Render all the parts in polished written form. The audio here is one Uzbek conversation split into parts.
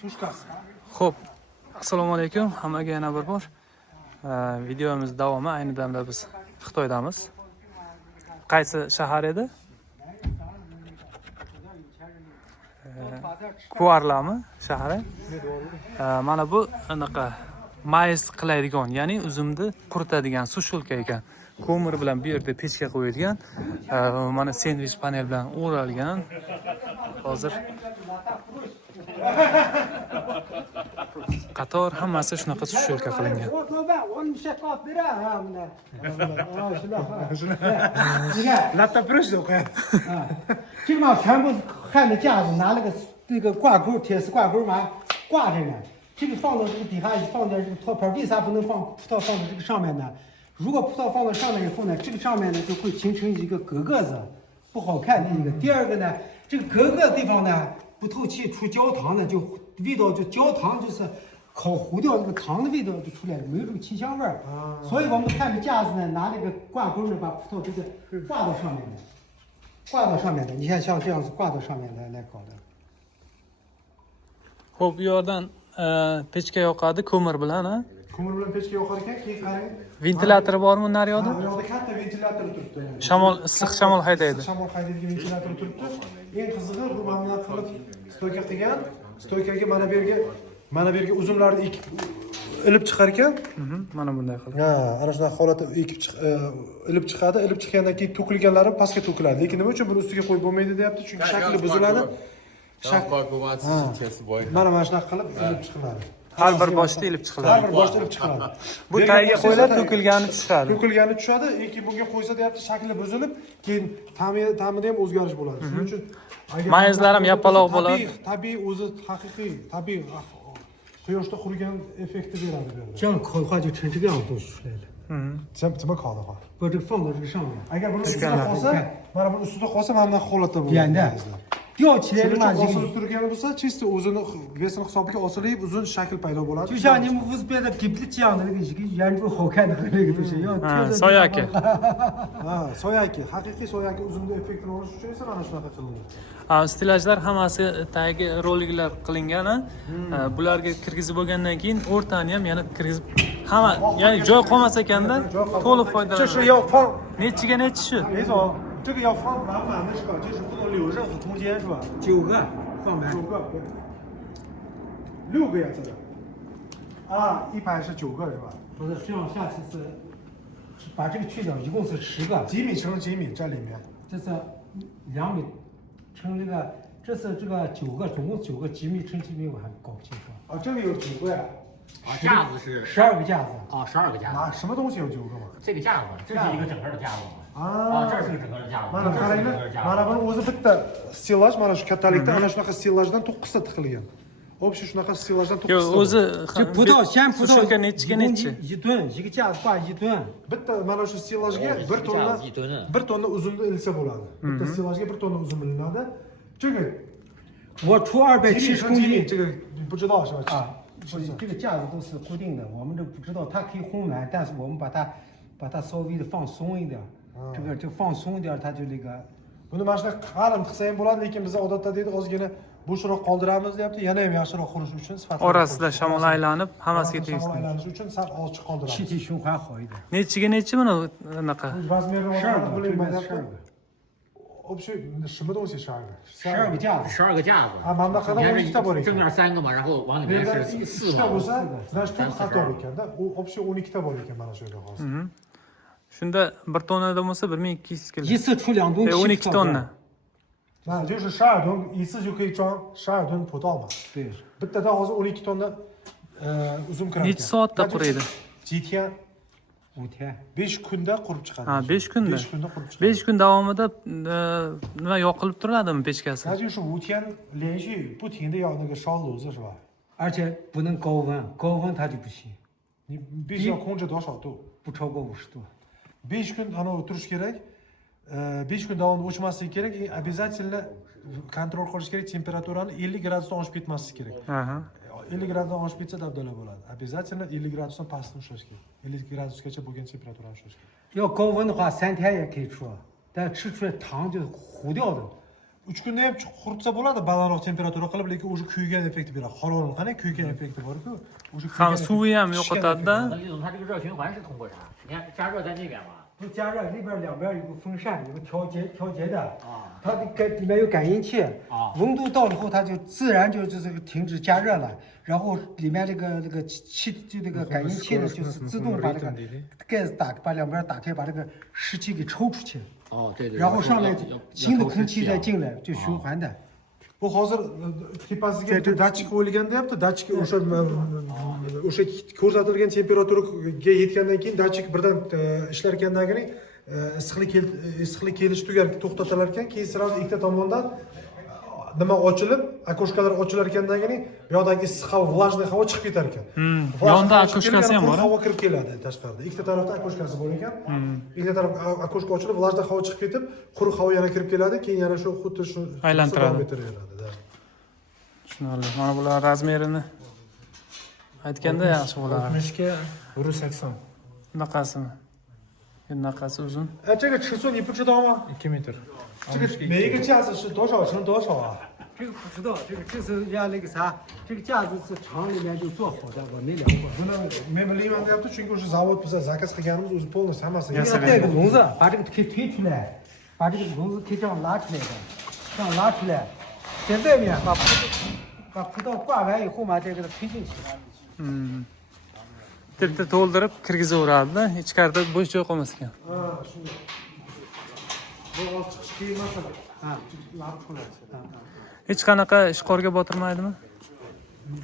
Sushkasi. Xo'p, assalomu alaykum. Hammaga yana bir bor. Videomiz davomi. Ayni damda biz Xitoydamiz. Qaysi shahar edi? Kuarlami shahri? Mana bu anaqa mayiz qilaydigan, ya'ni uzumni quritadigan sushulka ekan. Ko'mir bilan bu yerda pechga qo'yilgan. Mana sendvich panel bilan o'ralgan. Hozir qator hammasi shunaqa sushulka qilingan. Latta prosh o'qi. 这个嘛全部焊的架子，拿那个挂钩，铁丝挂钩嘛挂着呢。这个放到这个底下，放点这个托盘，为啥不能放葡萄放到这个上面呢？如果葡萄放到上面以后呢，这个上面呢就会形成一个格格子，不好看。第一个，第二个呢，这个格格的地方呢不透气，出焦糖呢，就味道就焦糖就是烤糊掉这个糖的味道就出来了，没有这个清香味儿。所以我们焊着架子呢，拿这个挂钩呢，把葡萄这个挂到上面的。 挂到上面的，你看像这样子挂到上面来搞的。 Xo'p, bu yerdan pechka yoqadi ko'mir bilan, ha? Ko'mir bilan pechka yoqar ekan, keyin qarang. Ventilatori bormi naryoqda? Bu yoqda katta ventilator turibdi. Shamol, issiq shamol haydaydi. Shamol haydaydigan ventilator turibdi. Eng qizig'i bu mana qilib stoyka qilgan. Stoykaga mana bu yerga uzumlarni ekib ilib chiqar ekan. Mana bunday qilib. Ha, ana shunaqa holatda ilib chiqadi. Ilib chiqqandan keyin to'kilganlari pastga to'kiladi. Lekin nima uchun buni ustiga qo'yib bo'lmaydi deyapti? Chunki shakli buziladi. Mana shunaqa qilib ilib chiqiladi. Har bir boshda ilib chiqiladi. Har bir boshda ilib chiqiladi. Bu tagiga qo'yiladi, to'kilgani tushadi. To'kilgani tushadi, keyin bunga qo'ysa deyapti, shakli buzilib, keyin ta'mida ham o'zgarish bo'ladi. Shuning uchun Mayizlar ham yapaloq bo'ladi. Tabiiy o'zi haqiqiy, tabiiy quyoshda qurigan effektni beradi bu yerda. 这样烤的话，就成这个样子都出来了。 怎么烤的话？ 把这个放到这个上面， Agar buni ustida qolsa, mana buni ustida qolsa mana bunaqa holatda bo'ladi. 扁的，吊起来的嘛， Shuning uchun osilib turgani bo'lsa, chista o'zini vesini hisobiga osilib, uzun shakl paydo bo'ladi. 就像你们屋子边的给不这样的那个圆柱好看的那个东西，要贴着。 Soyaki. Ha, soyaki, haqiqiy soyaki uzumni effektini olish uchun esa mana shunaqa qilinadi. Stilajlar hammasi tagi roliklar qilingan, ha? Bularga kirgizib bo'lgandan keyin o'rtani ham yana kirgizib hamma, ya'ni joy qolmas ekanda to'liq 这是 foydalanadi. 要放， Nechiga nechi shu? 雷总，这个要放满满的是吧？就是不能留任何空间是吧9个放满， ？9个，6个呀，这个。啊，一排是9个是吧？不是这样下去是把这个去掉，一共是10个，几米乘几米在里面？这是2米乘这个，这是这个9个，总共9个，几米乘几米我还搞不清楚。啊，这个有9个呀。啊，架子是12个架子，啊，12个架子。啊，什么东西有9个嘛？这个架子，这是一个整个的架子嘛？ 啊， 这是个整个的架子。 mana qaranglar, mana buni o'zi bitta stilaj, mana shu kattalikda ana shunaqa stilajdan 9 ta tiqilgan. Общий shunaqa stilajdan 9 ta. Yo'q, o'zi 这葡萄先葡萄 sushulka nechiga nechi? 一吨，一个架子挂1吨。 Bitta mana shu stilajga 1 tonna 1 tonna uzumni ilsa bo'ladi. Bitta stilajga 1 tonna uzum ilinadi. 这个我出270公几米，斤这个你不知道是吧？啊，这个架子都是固定的，我们这不知道，它可以烘满，但是我们把它稍微的放松一点，这个放松一点，它就那个 Buni mana shunaqa qalin qilsa ham bo'ladi, lekin biz odatda deydi ozgina bo'shroq qoldiramiz deyapti, yana ham yaxshiroq qurish uchun sifatli. Orasida shamol aylanib, hammasiga shamol tegishli. aylanishi uchun sal ochiq qoldiramiz. 气体循环好一点。 Nechiga nechi mana bunaqa? Razmerini 12个，这 bilmayman 边deyapti. 12个， Общий 什么东西12个12个架子， 12个架子。啊蛮大你看 12个 这正面3个嘛，然后往里面 Yerda 是 4 4 ta 嘛。 bo'lsa, значит xato ekanda. U общий 12 ta bor ekan mana shu yerda hozir. Shunda 1 tonnada bo'lsa 1200 kilo. 一次出2吨 12 气 tonna. 那就是12吨，一次就可以装12吨葡萄嘛。对， Bittada hozir 12 tonna uzum kiradi. Necha soatda quriydi? 几天？ 5天。 5 kunda qurib chiqadi. Ha, 5 kunda. 5 kunda qurib chiqadi. 5 kun davomida nima yoqilib turadimi pechkasi? 那就是5天连续不停的要那个烧炉子是吧？而且不能高温，高温它就不行，你必须要控制多少度？不超过50度。 5 kun ana o'tirish kerak. 5 kun davomida o'chmasligi kerak. Обязательно kontrol qilish kerak, temperaturani 50 gradusdan oshib ketmasligi kerak. Aha. 50 gradusdan oshib ketsa dabdala bo'ladi. Обязательно 50 gradusdan pastda ushlash kerak. 50 gradusgacha bo'lgan temperaturani ushlash kerak. 要高温的话，3天也可以出，但吃出来糖就糊掉的。3 kunda ham quritsa bo'ladi, balandroq temperatura qilib, lekin o'sha kuygan effekti beradi. Harorat qani, kuygan effekti bor-ku. O'sha Ha, suvi ham yo'qotadi-da. 那李总，它这个热循环是通过啥？你看加热在那边嘛，不加热，里边两边有个风扇，有个调节的，啊它里面有感应器，啊温度到了后，它就自然就这个停止加热了，然后里面这个气就这个感应器呢，就是自动把这个盖子把两边打开，把这个湿气给抽出去，哦对对，然后上来要新的空气再要进来，就循环的。 Bu hozir tepasiga datchik qo'yilgan deyapti. Datchik o'sha ko'rsatilgan temperaturaga yetgandan keyin datchik birdan ishlar ekandan keyin issiqlik kelishi tugar to'xtatilar ekan, keyin sразу ikkita tomondan nima ochilib, akoshkalar ochilar ekandan keyin bu yoqdagi issiq havo, влажный havo chiqib ketar ekan. Yonda akoshkasi ham bor. Havo kirib keladi tashqarida. Ikkita tarafda akoshkasi bor ekan. Ikkita taraf akoshka ochilib, влажный havo chiqib ketib, quruq havo yana kirib keladi, keyin yana shu xuddi shu Aylantiradi. aylantiradi. Tushunarli. Mana bular razmerini aytganda yaxshi bo'lar. 60 ga 180. Bunaqasimi? Bunaqasi uzun. 哎，这个尺寸你不知道吗？1 meter。这个每一个架子是多少乘多少啊？这个不知道，这是人家那个啥，这个架子是厂里面就做好的，我没量过。 Buni men bilmayman deyapti, chunki o'sha zavod biz zakaz qilganimiz o'zi полностью hammasi. 要带个笼子，把这个推出来，把这个笼子可以这样拉出来的，这样拉出来，在外面把葡萄挂完以后嘛，再给它推进去。 Bitta to'ldirib kirgizaveradi-da, ichkarida bo'sh joy qolmas ekan. Ha, shunday. Bu oz chiqish keyin masala. Ha, larib qo'yadi. Hech qanaqa ishqorga botirmaydimi?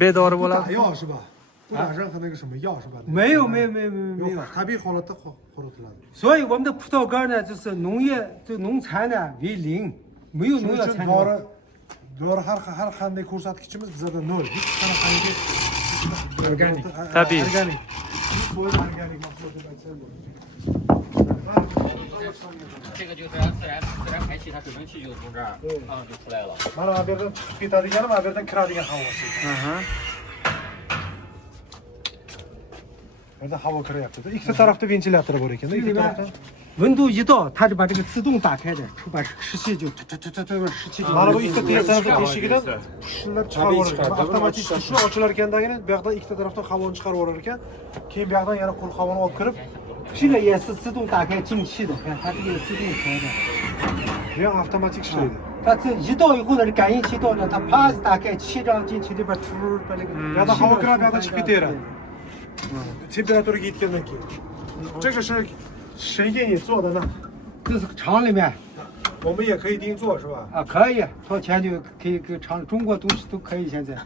Bedori bo'ladi. 药是吧？不打任何那个什么药是吧？没有，没有。 yo'q, tabiiy holatda quritiladi. 所以我们的葡萄干呢，就是农残呢为零，没有农药 Shuning 残 uchun 留。 dori har qanday ko'rsatkichimiz bizda 0. Hech qanaqangi organik. Tabiiy. Organik. So'z organik mahsulot deb aytsak bo'ladi. 这个就是自然排气，它水蒸气就从这儿就出来了。 Mana bu yerdan chiqib ketadigan, mana bu yerdan kiradigan havosi. Aha. Bu yerda havo kiryapti. Ikkita tarafda ventilyator bor ekan-da, 这里 ikkita 面 tarafdan. 温度一到，它就把这个自动打开的，把湿气就湿气就。 Mana bu ikkita tarafda teshigidan pushillab chiqarib yuborar ekan. Avtomatik shu ochilar ekandagina bu yoqdan ikkita tarafdan havoni chiqarib yuborar ekan. Keyin bu yoqdan yana quruq havoni olib kirib, 这个也是自动打开进气的，看它这个自动开的。 bu yoq avtomatik ishlaydi. 它这一到以后呢，这感应器到了，它啪打开，气张进去里边突把那个。 Bu yoqdan havo kirib, bu yoqdan chiqib ketaveradi. Temperaturaga yetgandan keyin. 这个是谁给你做的呢？ 这是厂里面我们也可以定做是吧？啊，可以掏钱就可以给厂，中国东西都可以现在。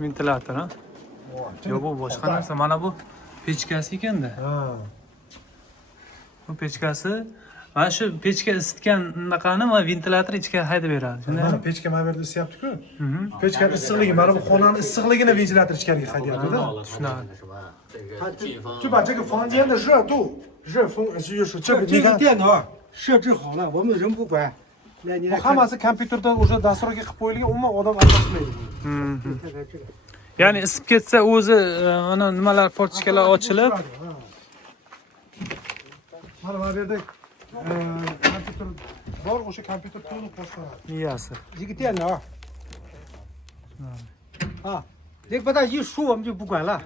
Ventilyator, ha? Yo'q, bu boshqa narsa. Mana bu pechkasi ekanda. Ha. Bu pechkasi. Mana shu pechka isitgan unaqani va ventilyator ichga haydab beradi. Mana Shunday. pechka mana bu yerda isyapti-ku. Pechkani issiqligi, mana bu xonani issiqligini ventilyator ichkariga haydayapti-da. 什么这个进风，就把这个房间的热度、热风，就是这个你这个看，电脑设置好了，我们人不管。来，你 bu 来看。 hammasi kompyuterda o'sha dasturga qilib qo'yilgan, umuman odam aralashmaydi. 看看这个。 Ya'ni isib ketsa o'zi ana nimalar fortishkalar ochilib, Mana bu yerda kompyuter bor, o'sha kompyuter to'liq boshqaradi. miyasi. 一个电脑。啊，那个把它一竖，我们就不管了。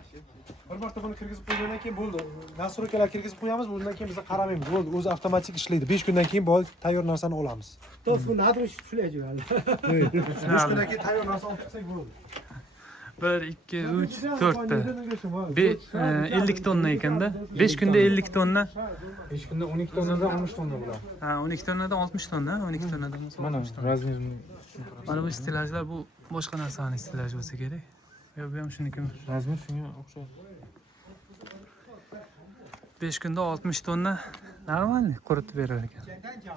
Bir marta buni kirgizib qo'ygandan keyin bo'ldi. Nastroykalar kirgizib qo'yamiz, undan keyin biz qaramaymiz. Bo'ldi, o'zi avtomatik ishlaydi. 5 kundan keyin bo'ldi, tayyor narsani olamiz. 到时候拿东西出来就完了。 5 kundan keyin tayyor narsa olib chiqsak bo'ldi. 1, 2, 3, 4 ta. 50 tonna ekanda. 5 kunda 50 tonna. 5 kunda 12 tonnadan 60 tonna bo'ladi. Ha, 12 tonnadan 60 tonna, 12 tonnadan Mana 60 tonna. razmerini Mana bu stilajlar bu boshqa narsani stilaj bo'lsa kerak. Yo, bu ham shunikimi? razmer shunga o'xshaydi. 5 kunda 60 tonna normalniy quritib berar ekan. 简单讲，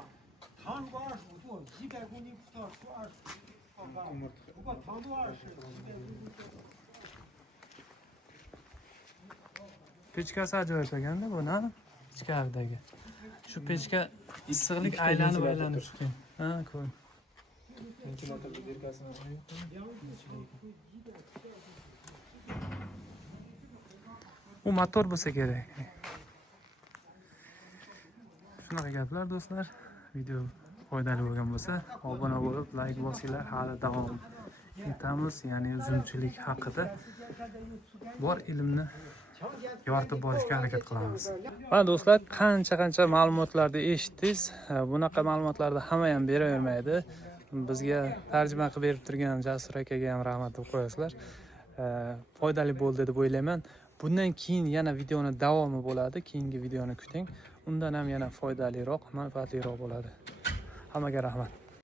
糖如果25度，100公斤葡萄出20泡缸，如果糖度20，100公斤。 Pechkasi ajoyib ekanda buni ichkaridagi. Shu pechka issiqlik aylanib chiqqan. Ha, ko'r. Ventilator berkasini qo'yib. U motor bo'lsa kerak. Shunaqa gaplar do'stlar. Video foydali bo'lgan bo'lsa obuna bo'lib layk bosinglar. Hali davom etamiz, ya'ni uzumchilik haqida bor ilmni yoritib borishga harakat qilamiz. Mana do'stlar, qancha ma'lumotlarni eshitdingiz. Bunaqa ma'lumotlarni hamma ham beravermaydi. Bizga tarjima qilib berib turgan Jasur akaga ham rahmat deb qo'yasizlar. Foydali bo'ldi deb o'ylayman. Bundan keyin yana videoni davomi bo'ladi. Keyingi videoni kuting. Undan ham yana foydaliroq, manfaatliroq bo'ladi. Hammaga rahmat.